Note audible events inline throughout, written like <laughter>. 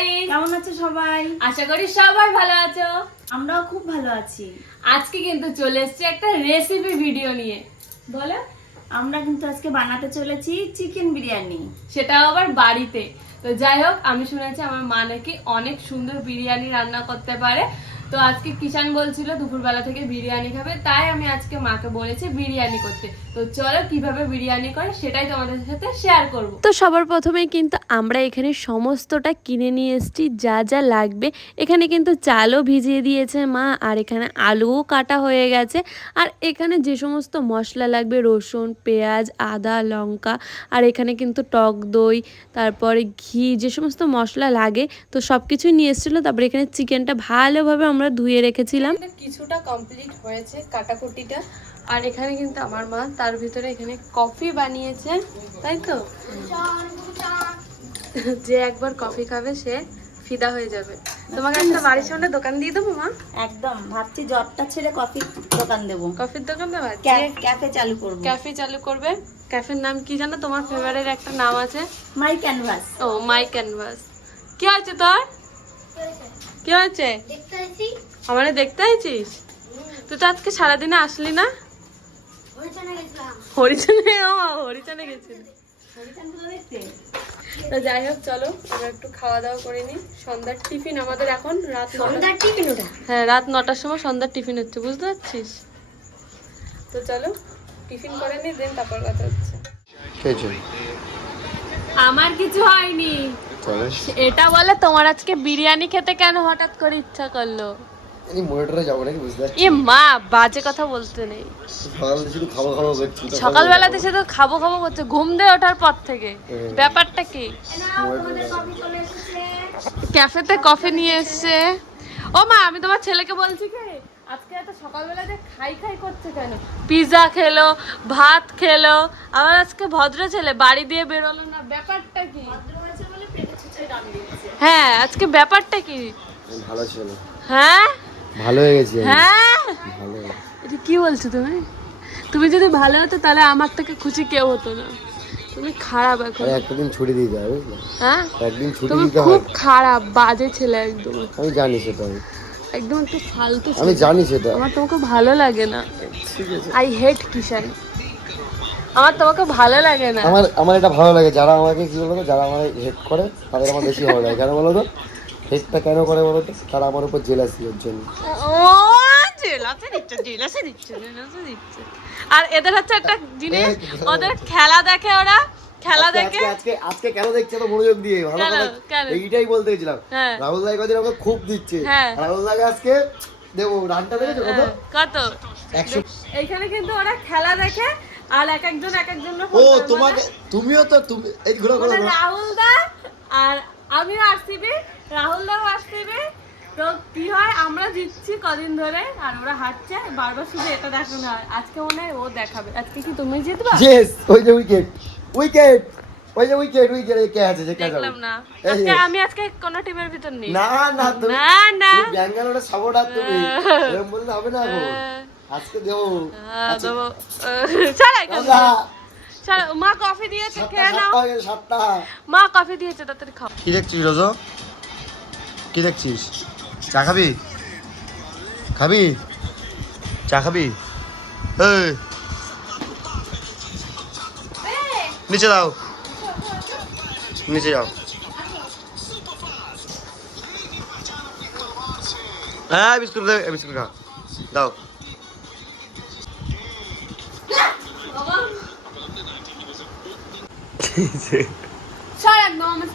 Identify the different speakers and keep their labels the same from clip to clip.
Speaker 1: Guys
Speaker 2: কেমন আছো সবাই?
Speaker 1: আশা করি সবাই ভালো আছো।
Speaker 2: আমরাও খুব ভালো আছি।
Speaker 1: আজকে কিন্তু চলে এসেছে একটা রেসিপি ভিডিও নিয়ে। বলো।
Speaker 2: আমরা কিন্তু আজকে বানাতে চলেছি চিকেন বিরিয়ানি।
Speaker 1: সেটাও আবার বাড়িতে। তো যাই হোক আমি শুনেছি আমার মা নাকি অনেক সুন্দর বিরিয়ানি রান্না করতে পারে। তো আজকে কিষান বলছিল দুপুরবেলা থেকে বিরিয়ানি খাবে, তাই আমি আজকে মাকে বলেছি বিরিয়ানি করতে। তো চলো কীভাবে বিরিয়ানি করে সেটাই তোমাদের সাথে শেয়ার করব।
Speaker 3: তো সবার প্রথমেই কিন্তু আমরা এখানে সমস্তটা কিনে নিয়ে এসেছি, যা যা লাগবে। এখানে কিন্তু চালও ভিজিয়ে দিয়েছে মা, আর এখানে আলুও কাটা হয়ে গেছে। আর এখানে যে সমস্ত মশলা লাগবে, রসুন, পেঁয়াজ, আদা, লঙ্কা, আর এখানে কিন্তু টক দই, তারপরে ঘি, যে সমস্ত মশলা লাগে, তো সব কিছুই নিয়ে এসেছিল। তারপরে এখানে চিকেনটা ভালোভাবে আমরা ধুয়ে রেখেছিলাম। কিছুটা কমপ্লিট হয়েছে কাটাকুটিটা। আর এখানে কিন্তু আমার মা তার ভিতরে এখানে কফি বানিয়েছে তাই তো? যে একবার কফি খাবে সে ফিদা হয়ে যাবে। তোমাকে একটা বাড়ির সামনে দোকান দিয়ে দেবো মা?
Speaker 2: একদম ভাবছি জ্বরটা ছেড়ে কফি দোকান দেবো।
Speaker 3: কফির দোকান দেবা
Speaker 2: ক্যাফে চালু করব।
Speaker 3: ক্যাফে চালু করবে? ক্যাফের নাম কি জানো? তোমার ফেভারিট একটা নাম আছে?
Speaker 2: মাই ক্যানভাস
Speaker 3: ও মাই ক্যানভাস কি হয়েছে তোর? কি হয়েছে? আমারে দেখতে আইছিস? তুই তো আজকে সারাদিনে আসলি না? হরিচনে ও হরিচনে গেছিলি। তো যাই হোক চলো আমরা একটু খাওয়া দাওয়া করে নিই সন্ধ্যার টিফিন আমাদের এখন রাত নটার টিফিন ওটা? হ্যাঁ রাত নটার সময় সন্ধ্যার টিফিন হচ্ছে বুঝতে পারছিস? তো চলো টিফিন করে নিই দেন তারপর কথা হচ্ছে।
Speaker 1: আমার কিছু হয়নি।
Speaker 3: এটা বলে তোমার আজকে বিরিয়ানি খেতে কেন হঠাৎ করে ইচ্ছা করল?
Speaker 4: এই মনিটরে যাব নাকি বুঝতে পারছি?
Speaker 3: এ মা বাজে কথা বলতে নেই।
Speaker 4: সকাল শুধু খাব খাব করছি
Speaker 3: সকালবেলাতে সে তো খাব খাব করছে ঘুম দিয়ে ওঠার পর থেকে। ব্যাপারটা কি? ক্যাফেতে কফি নিয়ে এসছে। ও মা আমি তোমার ছেলেকে বলছি কি আজকে এত সকালবেলা যে খাই খাই করছে কেন? পিৎজা খেলো ভাত খেলো আমার আজকে ভদ্র ছেলে বাড়ি দিয়ে বেরোলো না ব্যাপারটা কি? হ্যাঁ আজকে ব্যাপারটা কি?
Speaker 4: ভালো ছিল।
Speaker 3: হ্যাঁ?
Speaker 4: ভালো হয়ে গেছি।
Speaker 3: হ্যাঁ?
Speaker 4: ভালো
Speaker 3: এটা কি বলছো তুমি? তুমি যদি ভালো হতো তাহলে আমার থেকে খুশি কেউ হতো না। তুমি খারাপ এখন।
Speaker 4: আমি একটা দিন ছুটি দিয়ে যাবে
Speaker 3: হ্যাঁ?
Speaker 4: একদিন ছুটি
Speaker 3: তুমি
Speaker 4: দিতে
Speaker 3: খুব খারাপ বাজে ছেলে একদম।
Speaker 4: আমি জানি সেটা আমি।
Speaker 3: একদম একটু ফালতু
Speaker 4: আমি। জানি সেটা।
Speaker 3: আমার তোমাকে ভালো লাগে না।
Speaker 4: ঠিক আছে।
Speaker 3: আই হেট কিষান আমার তোমাকে ভালো লাগে না।
Speaker 4: আমার আমার এটা ভালো লাগে যারা আমাকে কি বলতো যারা আমার হেড করে তাদের আমার বেশি ভালো লাগে। কেন বলো তো হেডটা কেন করে বলো তো তারা আমার উপর জেলাসি এর জন্য।
Speaker 3: ও জেলাসে দিচ্ছে জেলাসে দিচ্ছে জেলাসে দিচ্ছে আর এদের হচ্ছে একটা জিনিস ওদের খেলা দেখে ওরা খেলা দেখে
Speaker 4: আজকে আজকে কেন দেখছে তো মনোযোগ দিয়ে? ভালো এইটাই বলতে গেছিলাম।
Speaker 3: হ্যাঁ।
Speaker 4: রাহুল দাই কদিন আমাকে খুব দিচ্ছে।
Speaker 3: হ্যাঁ।
Speaker 4: রাহুল দাকে আজকে দেবো রানটা দেখেছ? কত?
Speaker 3: কত?
Speaker 4: একশো
Speaker 3: এইখানে কিন্তু ওরা খেলা দেখে আর এক একজন এক একজন
Speaker 4: ও তোমাকে তুমিও তো তুমি এই ঘোরা ঘোরা ঘোরা।
Speaker 3: রাহুল দা আর আমিও আরসিবি রাহুল দাও আরসিবি তো কি হয় আমরা জিতছি কদিন ধরে আর ওরা হারছে। বারবার শুধু এটা দেখানো হয়। আজকে মনে হয় ও দেখাবে। আজকে কি তুমি জিতবা?
Speaker 4: ইয়েস ওই যে উইকেট উইকেট ওই যে উইকেট উইকেট কে আছে যে কে যাবে
Speaker 3: দেখলাম না। আজকে আমি আজকে কোন টিমের ভিতর নেই।
Speaker 4: না না তুমি
Speaker 3: না না।
Speaker 4: তুমি ব্যাঙ্গালোরের সাপোর্টার তুমি। <laughs> এরকম বললে হবে না আজকে দেবো।
Speaker 3: আহ, দেবো। আহ, ছাড় এখান মা কফি দিয়েছে খেয়ে নাও।
Speaker 4: সাতটা হয়ে
Speaker 3: মা কফি দিয়েছে তাড়াতাড়ি খাও।
Speaker 4: কি দেখছিস রোজো? কি দেখছিস? চা খাবি? খাবি? চা খাবি? এই। নিচে দাও। নিচে যাও। হ্যাঁ বিস্কুট দে বিস্কুট খাও দাও।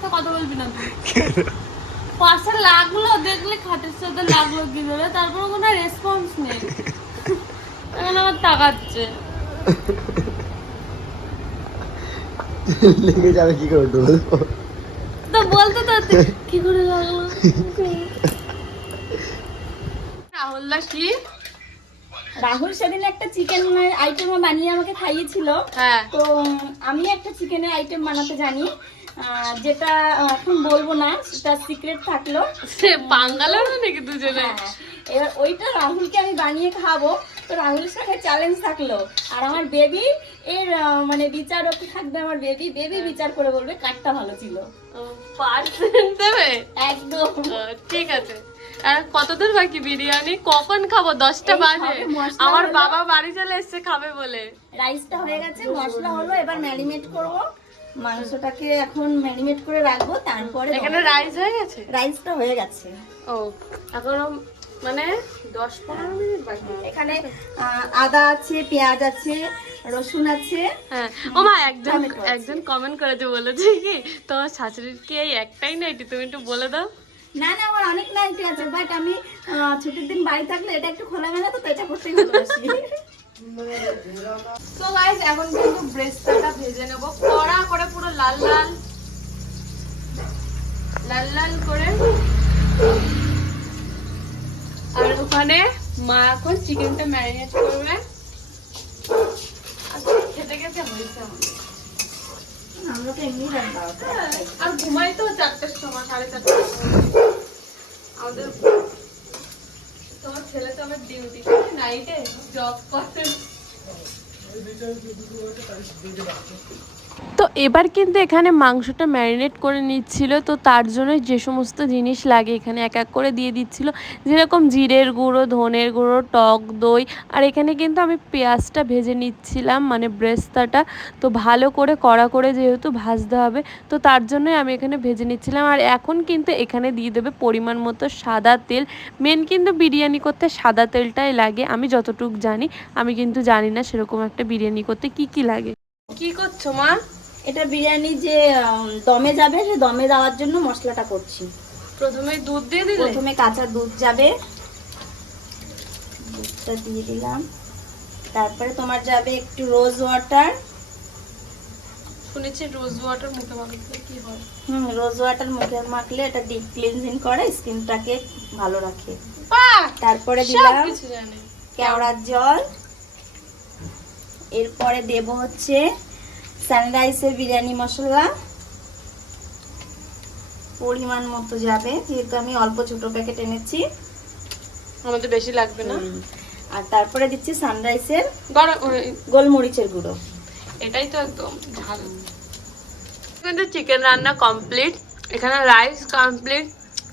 Speaker 3: কথা বলবি না পাশে লাগল দেখলে খাটের সাথে লাগল কি ধরে তারপর কোনো রেসপন্স নেই। এখন আবার তাকাচ্ছে।
Speaker 4: লেগে যাবে কি করে ডোল
Speaker 3: তো বলতে তো কি করে লাগল? <laughs> রাহুলদা কি?
Speaker 2: রাহুল সেদিন একটা চিকেন আইটেম বানিয়ে আমাকে খাইয়েছিল।
Speaker 3: হ্যাঁ।
Speaker 2: তো আমি একটা চিকেনের আইটেম বানাতে জানি। যেটা এখন বলব না সেটা সিক্রেট থাকল।
Speaker 3: সে বাঙ্গালোর নাকি দুজনে?
Speaker 2: হ্যাঁ, এবার ওইটা রাহুলকে আমি বানিয়ে খাব। তো রাহুলের সঙ্গে চ্যালেঞ্জ থাকল। আর আমার বেবি এর মানে বিচারকই থাকবে আমার বেবি বেবি বিচার করে বলবে কাঠটা ভালো ছিল।
Speaker 3: পার্সেন্ট দেবে?
Speaker 2: একদম।
Speaker 3: ঠিক আছে। আর কতদূর বাকি বিরিয়ানি? কখন খাব? দশটা বাজে। আমার বাবা বাড়ি চলে এসছে খাবে বলে।
Speaker 2: রাইসটা হয়ে গেছে মশলা হলো এবার ম্যারিনেট করব। মাংসটাকে এখন ম্যারিনেট করে রাখব তারপরে
Speaker 3: এখানে রাইস হয়ে গেছে?
Speaker 2: রাইসটা হয়ে গেছে।
Speaker 3: ও এখন মানে দশ পনেরো মিনিট বাকি।
Speaker 2: এখানে আদা আছে পেঁয়াজ আছে রসুন আছে
Speaker 3: হ্যাঁ। ও মা একজন। একজন কমেন্ট করেছে বলেছে কি তোমার শাশুড়ির কি একটাই নাইটি? তুমি একটু বলে দাও।
Speaker 2: না না আমার অনেক নাইটি আছে বাট আমি ছুটির দিন বাড়ি থাকলে এটা একটু খোলামেলা তো তো এটা করতেই ভালোবাসি
Speaker 3: তো গাইস এখন কিন্তু ব্রেস্তাটা ভেজে নেব। কড়া করে পুরো লাল লাল লাল লাল করে। আর ওখানে মা এখন চিকেনটা ম্যারিনেট করবে। আর খেতে খেতে হয়েছে আমাদের।
Speaker 2: এমনি
Speaker 3: আর ঘুমাই তো চারটের সময় সাড়ে চারটের সময়। তোমার ছেলে তো আমার ডিউটি নাইটে জব করে।
Speaker 5: তো এবার কিন্তু এখানে মাংসটা ম্যারিনেট করে নিচ্ছিল, তো তার জন্য যে সমস্ত জিনিস লাগে এখানে এক এক করে দিয়ে দিচ্ছিল। যেরকম জিরের গুঁড়ো, ধনের গুঁড়ো, টক দই, আর এখানে কিন্তু আমি পেঁয়াজটা ভেজে নিচ্ছিলাম মানে ব্রেস্তাটা। তো ভালো করে কড়া করে যেহেতু ভাজতে হবে, তো তার জন্যই আমি এখানে ভেজে নিচ্ছিলাম। আর এখন কিন্তু এখানে দিয়ে দেবে পরিমাণ মতো সাদা তেল। মেন কিন্তু বিরিয়ানি করতে সাদা তেলটাই লাগে, আমি যতটুক জানি, আমি কিন্তু জানি না সেরকম একটা বিরিয়ানি করতে কি কি লাগে।
Speaker 3: কি করছ মা?
Speaker 2: এটা বিরিয়ানি যে দমে যাবে সে দমে দেওয়ার জন্য মশলাটা করছি।
Speaker 3: প্রথমে দুধ দিয়ে দিলে?
Speaker 2: প্রথমে কাঁচা দুধ যাবে। দুধটা দিয়ে দিলাম। তারপরে তোমার যাবে একটু রোজ ওয়াটার।
Speaker 3: শুনেছি রোজ ওয়াটার মুখে মাখলে কি হয়?
Speaker 2: হুম রোজ ওয়াটার মুখে মাখলে এটা ডিপ ক্লিনজিং করে স্কিনটাকে ভালো রাখে। তারপরে দিলাম কেওড়ার জল। এরপরে দেব হচ্ছে সানরাইসের বিরিয়ানি মশলা। পরিমাণ মতো যাবে যেহেতু আমি অল্প ছোট প্যাকেট এনেছি।
Speaker 3: আমাদের বেশি লাগবে না।
Speaker 2: আর তারপরে দিচ্ছি সানরাইসের
Speaker 3: গরম ওই,
Speaker 2: গোলমরিচের গুঁড়ো।
Speaker 3: এটাই তো একদম ঝাল। কিন্তু চিকেন রান্না কমপ্লিট এখানে রাইস কমপ্লিট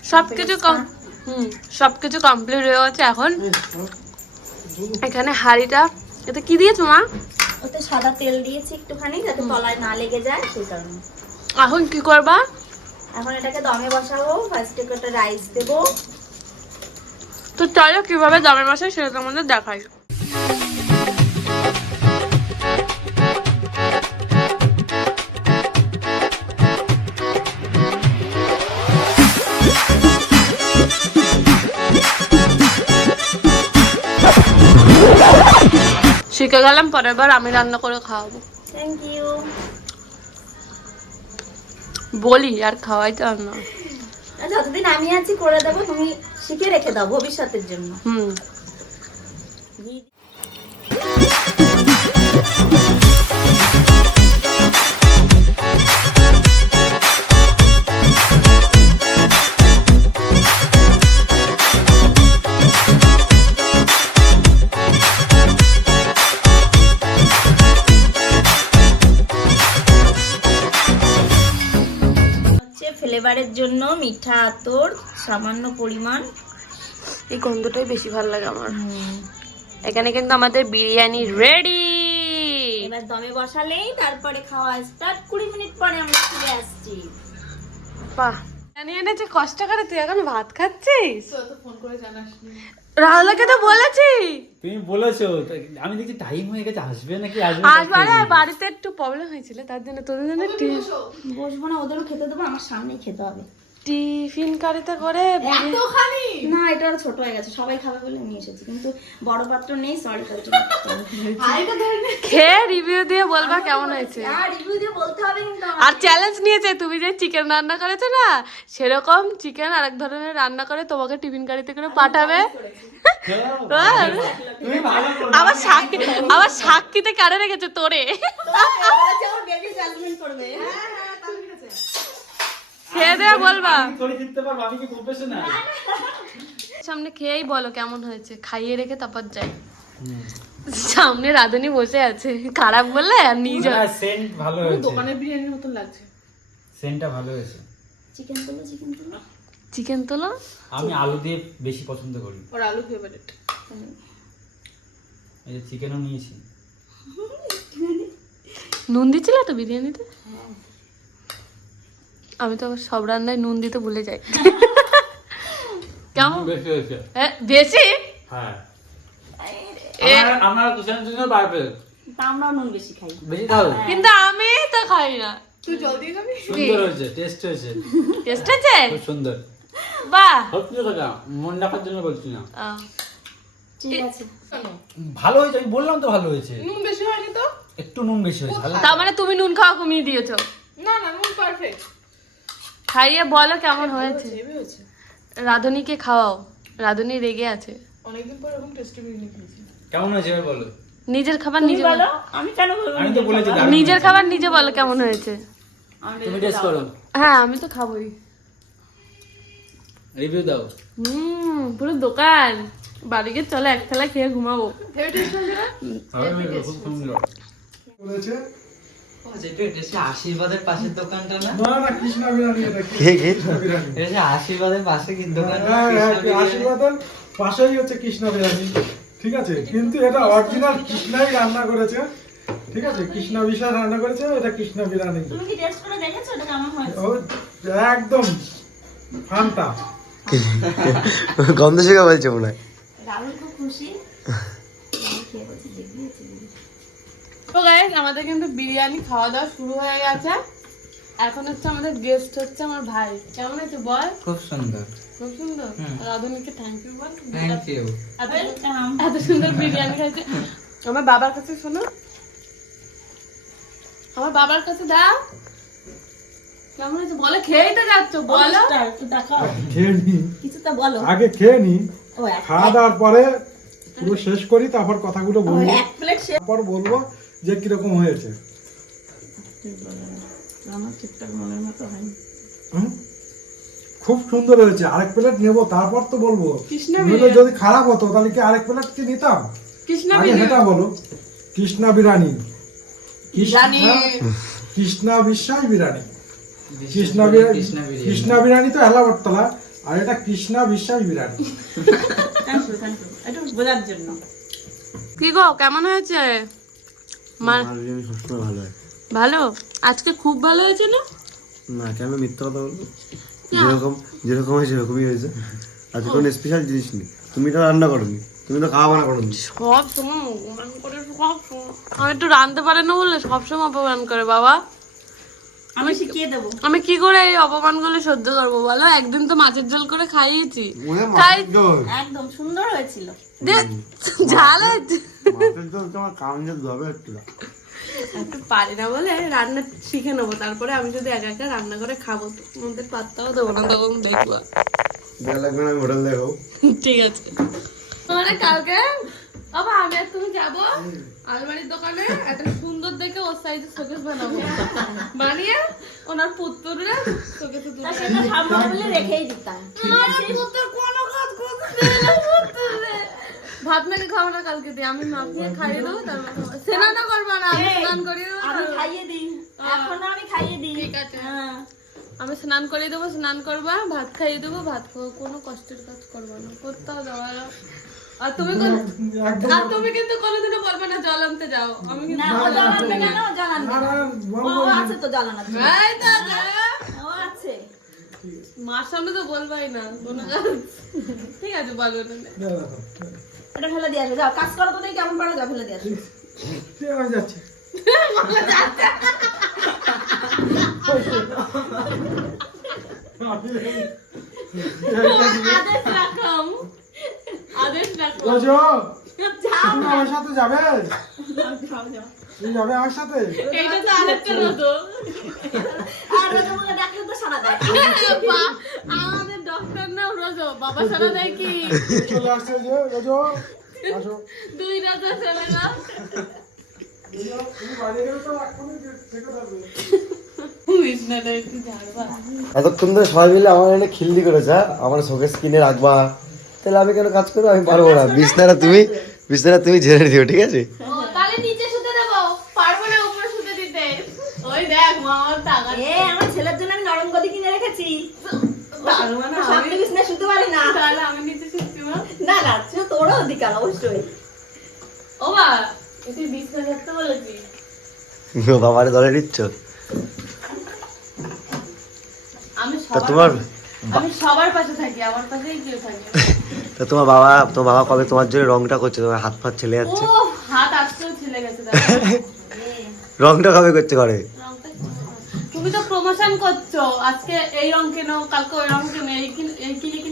Speaker 3: সব কিছু কম- হুম সব কিছু কমপ্লিট হয়ে গেছে এখন। এখানে হাঁড়িটা এটা কি দিয়েছ মা?
Speaker 2: ওতে সাদা তেল দিয়েছি একটুখানি যাতে তলায় না লেগে যায় সেই কারণে।
Speaker 3: এখন কি করবা?
Speaker 2: এখন এটাকে দমে বসাবো ফার্স্ট একটা রাইস দেবো।
Speaker 3: তো চলো কীভাবে দমে বসাই সেটা তোমাদের দেখাই। শিখে গেলাম পরের বার আমি রান্না করে খাওয়াবো।
Speaker 2: থ্যাংক ইউ
Speaker 3: বলি আর খাওয়াই তো আর না
Speaker 2: যতদিন আমি আছি করে দেবো তুমি শিখে রেখে দাও ভবিষ্যতের জন্য।
Speaker 3: হুম।
Speaker 2: জন্য মিঠা আতর সামান্য পরিমাণ।
Speaker 3: এই গন্ধটাই বেশি ভালো লাগে আমার। এখানে কিন্তু আমাদের বিরিয়ানি রেডি
Speaker 2: এবার দমে বসালেই তারপরে খাওয়া স্টার্ট কুড়ি মিনিট পরে আমরা ফিরে আসছি।
Speaker 3: বাহ! জানি এনেছে কষ্ট করে তুই এখন ভাত খাচ্ছিস? রাহুলকে তো বলেছি।
Speaker 6: তুমি বলেছ আমি দেখছি টাইম হয়ে গেছে আসবে নাকি আসবে
Speaker 3: বাড়িতে একটু প্রবলেম হয়েছিল তার জন্য তোদের জন্য
Speaker 2: বসবো না ওদেরও খেতে দেবো আমার সামনেই খেতে হবে।
Speaker 3: টিফিন কারিতে করে এতখানি?
Speaker 2: না এটা আরও ছোট হয়ে গেছে সবাই খাবে বলে নিয়ে এসেছি কিন্তু বড় পাত্র নেই সরি
Speaker 3: খেয়ে রিভিউ দিয়ে বলবা কেমন হয়েছে?
Speaker 2: আর রিভিউ দিয়ে বলতে হবে কিন্তু
Speaker 3: আর চ্যালেঞ্জ নিয়েছে তুমি যে চিকেন রান্না করেছ না সেরকম চিকেন আরেক ধরনের রান্না করে তোমাকে টিফিন কারিতে করে পাঠাবে। <laughs> হ্যাঁ।
Speaker 6: তুমি ভালো করো
Speaker 3: আবার সাক্ষী আবার সাক্ষীতে কারে রেখেছে তোরে?
Speaker 2: বেবি জাজমেন্ট করবে।
Speaker 3: খেয়ে দেয়া বলবা। সামনে খেয়েই বলো কেমন হয়েছে? খাইয়ে রেখে তারপর যাই। সামনে রাধুনি বসে আছে। খারাপ বললে আর নিজ
Speaker 6: সেন্ট ভালো হয়েছে।
Speaker 3: দোকানের বিরিয়ানির মতন লাগছে।
Speaker 6: সেন্টটা ভালো হয়েছে।
Speaker 2: চিকেন তুলো চিকেন তুলো।
Speaker 3: চিকেন তোলো?
Speaker 6: আমি আলু দিয়ে বেশি পছন্দ করি।
Speaker 3: ওর আলু ফেভারিট
Speaker 6: এই যে চিকেনও নিয়েছি। <laughs>
Speaker 3: নুন দিচ্ছিল তো বিরিয়ানিতে? আমি তো সব রান্নায় নুন দিতে ভুলে যাই। কেমন?
Speaker 6: বেশি হ্যাঁ
Speaker 2: নুন বেশি খাই।
Speaker 6: বেশি খাও
Speaker 3: কিন্তু আমি তো খাই না।
Speaker 6: সুন্দর হয়েছে টেস্ট হয়েছে।
Speaker 3: টেস্ট আছে
Speaker 6: খুব সুন্দর।
Speaker 3: বাহ!
Speaker 6: সত্যি কথা মন রাখার জন্য বলছি না।
Speaker 2: ঠিক আছে।
Speaker 6: ভালো হয়েছে আমি বললাম তো ভালো হয়েছে।
Speaker 7: নুন বেশি হয়নি তো?
Speaker 6: একটু নুন বেশি হয়েছে ভালো
Speaker 3: তার মানে তুমি নুন খাওয়া কমিয়ে দিয়েছ।
Speaker 7: না না নুন পারফেক্ট
Speaker 3: খাইয়ে বলো কেমন হয়েছে।
Speaker 7: হেভি
Speaker 3: রাধুনিকে খাওয়াও। রাধুনি রেগে আছে।
Speaker 7: অনেকদিন পর এরকম টেস্টি বিরিয়ানি খেয়েছি।
Speaker 6: কেমন হয়েছে বলো।
Speaker 3: নিজের খাবার নিজে
Speaker 2: বলো। আমি কেন বলব
Speaker 6: আমি তো বলেছি
Speaker 3: নিজের খাবার নিজে বলো কেমন হয়েছে।
Speaker 6: তুমি টেস্ট করো।
Speaker 3: হ্যাঁ আমি তো খাবোই।
Speaker 6: রিভিউ দাও।
Speaker 3: হুম পুরো দোকান। বাড়িকে চলে এক থালা খেয়ে ঘুমাবো।
Speaker 8: আশীর্বাদের পাশের দোকানটা না?
Speaker 9: না না কৃষ্ণা
Speaker 8: আশীর্বাদের পাশে কি দোকান
Speaker 9: হ্যাঁ হ্যাঁ আশীর্বাদের পাশেই হচ্ছে কৃষ্ণা বিরিয়ানি ঠিক আছে? কিন্তু এটা অরিজিনাল কৃষ্ণাই রান্না করেছে ঠিক আছে? কৃষ্ণা বিশাল রান্না করেছে এটা কৃষ্ণা বিরিয়ানি।
Speaker 2: তুমি কি টেস্ট করে দেখেছ? এটা কেমন হয়েছে?
Speaker 9: ও একদম ফান্টা।
Speaker 4: গন্ধ শিখা বলছে মনে হয়।
Speaker 2: খুব খুশি আমি খেয়ে বলছি দেখবি হচ্ছে দিদি।
Speaker 3: তো গাইস আমাদের কিন্তু বিরিয়ানি খাওয়া দাওয়া শুরু হয়ে গেছে। এখন হচ্ছে আমাদের গেস্ট হচ্ছে আমার ভাই। কেমন আছে বল?
Speaker 8: খুব সুন্দর।
Speaker 3: খুব সুন্দর? রাধুনিকে থ্যাংক ইউ বল।
Speaker 8: থ্যাংক ইউ
Speaker 3: এত- সুন্দর বিরিয়ানি খাইছে। আমার বাবার কাছে শোনো। আমার বাবার কাছে দাও। কেমন হয়েছে বলো খেয়েই তো যাচ্ছ বলো।
Speaker 2: একটু দেখাও।
Speaker 9: খেয়ে নি।
Speaker 2: কিছু তো বলো।
Speaker 9: আগে খেয়ে নি। খাওয়া দাওয়ার পরে পুরো শেষ করি তারপর কথাগুলো বলব।
Speaker 2: প্লেট সে
Speaker 9: তারপর বলব যে কীরকম হয়েছে?
Speaker 2: আমার ঠিকঠাক মনের মতো হয়নি।
Speaker 9: খুব সুন্দর হয়েছে। আরেক প্লেট নেব তারপর তো বলব।
Speaker 3: কৃষ্ণ
Speaker 9: যদি খারাপ হতো তাহলে কি আরেক প্লেট কি নিতাম?
Speaker 3: কৃষ্ণ
Speaker 9: আগে সেটা বলো। কৃষ্ণা বিরিয়ানি। কৃষ্ণা- বিশ্বাস বিরিয়ানি। কৃষ্ণা
Speaker 8: কৃষ্ণা
Speaker 9: বিরিয়ানি। তো এলাবটতলা আর এটা কৃষ্ণা বিশ্বাস
Speaker 2: জন্য।
Speaker 3: কি গো কেমন হয়েছে?
Speaker 4: সবসময় ভালো হয়।
Speaker 3: ভালো? আজকে খুব ভালো হয়েছে না?
Speaker 4: না কেন মিথ্যা কথা বলব? যেরকম যেরকম হয় সেরকমই হয়েছে। আজকে কোনো স্পেশাল জিনিস নেই। তুমি তো রান্না করোনি তুমি তো খাওয়া বানা করোনি।
Speaker 3: সব সময় করে সব আমি একটু রাঁধতে পারে না বললে সবসময় অপমান করে বাবা।
Speaker 2: আমি শিখিয়ে দেবো।
Speaker 3: আমি কি করে এই অপমানগুলো সহ্য করব বলো? একদিন তো মাছের ঝোল করে খাইয়েছি। খাই
Speaker 2: একদম সুন্দর হয়েছিল।
Speaker 3: ঝাল হয়েছে।
Speaker 4: তোমার কাম যে একটু
Speaker 3: একটু পারি না বলে রান্না শিখে নেব তারপরে আমি যদি একা একা রান্না করে খাব তো পাত্তাও দেবো না তখন দেখব।
Speaker 4: লাগবে না হোটেল দেখাবো।
Speaker 3: ঠিক আছে। মানে কালকে বাবা আমি আর তুমি যাব আলমারির দোকানে একটা সুন্দর দেখে ওর সাইজে শোকেস বানাবো। বানিয়ে ওনার পুত্তররা শোকেসে
Speaker 2: বলে রেখেই দিতাম।
Speaker 3: ভাত মেখে খাব না কালকে দিয়ে। আমি মাখিয়ে খাইয়ে দেবো তারপর খাব। স্নানও করব না আমি স্নান করিয়ে দেবো।
Speaker 2: আমি খাইয়ে দিই। এখনও আমি খাইয়ে দিই।
Speaker 3: ঠিক আছে।
Speaker 2: হ্যাঁ।
Speaker 3: আমি স্নান করিয়ে দেবো স্নান করবা ভাত খাইয়ে দেবো ভাত খাব কোনো কষ্টের কাজ করব না। করতেও দেওয়া আর তুমি আর তুমি কিন্তু কোনোদিনও বলবে না জল আনতে যাও। আমি কিন্তু
Speaker 2: না কেন?
Speaker 9: না,
Speaker 2: না।
Speaker 9: না,
Speaker 2: ও আছে তো জ্বালানোর জন্য।
Speaker 3: এই তো
Speaker 2: ও আছে।
Speaker 3: মার সামনে তো বলবাই না কোনো কাজ। ঠিক আছে বলব না
Speaker 2: এটা ফেলে দিয়ে আসবে। যাও কাজ করো তো দেখি কেমন পারো যাও ফেলে দিয়ে আসবে।
Speaker 9: যাচ্ছে।
Speaker 3: আদেশ রাখম। আদেশ রাখম
Speaker 9: তুমি আমার সাথে যাবে? তুমি যাবে আমার সাথে?
Speaker 3: এইটা তো আরেকটা রতো
Speaker 2: আর রোজা বলে ডাকলে তো সারা দেয়
Speaker 3: আমাদের ডক্টর না রোজো বাবা সারা দেয় কি?
Speaker 9: চলে আসছে যে রোজো আসো।
Speaker 3: দুই রাজা চলে না।
Speaker 4: এতক্ষণ ধরে সবাই মিলে আমার এখানে খিল্লি করেছে হ্যাঁ? আমার শোকেস স্কিনে রাখবা। তাহলে আমি কেন কাজ করব? আমি পারব না। বিছনাটা তুমি বিছানা তুমি ঝেড়ে দিও ঠিক আছে?
Speaker 3: ও তাহলে নিচে শুতে দেবো। পারব না উপরে শুতে দিতে। ওই দেখ মা আমার
Speaker 2: আমার ছেলের জন্য আমি নরম গদি কিনে রেখেছি
Speaker 3: তার মানে আমি-
Speaker 2: সামনে বিছনা শুতে পারে না
Speaker 3: তাহলে আমি নিচে শুচ্ছি মা।
Speaker 2: না না সে তোরও অধিকার অবশ্যই।
Speaker 3: ও মা তুই বিছনা থাকতে বলেছি
Speaker 4: বাবারে দলে নিচ্ছ?
Speaker 3: আমি সবার
Speaker 4: তোমার
Speaker 3: আমি সবার পাশে থাকি আমার পাশেই কেউ থাকে। <laughs>
Speaker 4: তা তোমার বাবা তোমার বাবা কবে তোমার জন্য রংটা করছে? তোমার হাত ফাত ছেলে
Speaker 3: ও
Speaker 4: যাচ্ছে
Speaker 3: হাত আসতেও ছিলে গেছে <laughs>
Speaker 4: রংটা কবে করছে ঘরে?
Speaker 3: রংটা কি সুন্দর। তুমি তো প্রমোশন করছ। আজকে এই রং কেনো কালকে ওই রং কেনো এই কিনে কিনে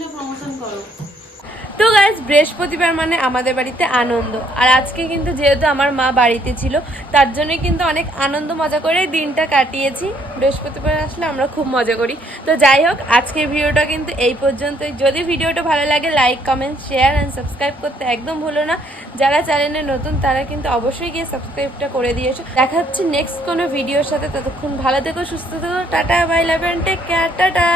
Speaker 5: তো গাইজ বৃহস্পতিবার মানে আমাদের বাড়িতে আনন্দ। আর আজকে কিন্তু যেহেতু আমার মা বাড়িতে ছিল, তার জন্যই কিন্তু অনেক আনন্দ মজা করে দিনটা কাটিয়েছি। বৃহস্পতিবার আসলে আমরা খুব মজা করি। তো যাই হোক, আজকের ভিডিওটা কিন্তু এই পর্যন্তই। যদি ভিডিওটা ভালো লাগে like comment share and subscribe করতে একদম ভুলো না। যারা চ্যানেলে নতুন, তারা কিন্তু অবশ্যই গিয়ে সাবস্ক্রাইবটা করে দিয়েছ। দেখা হচ্ছে নেক্সট কোনো ভিডিওর সাথে। ততক্ষণ ভালো থেকো, সুস্থ থেকো। Tata bye love take care tata.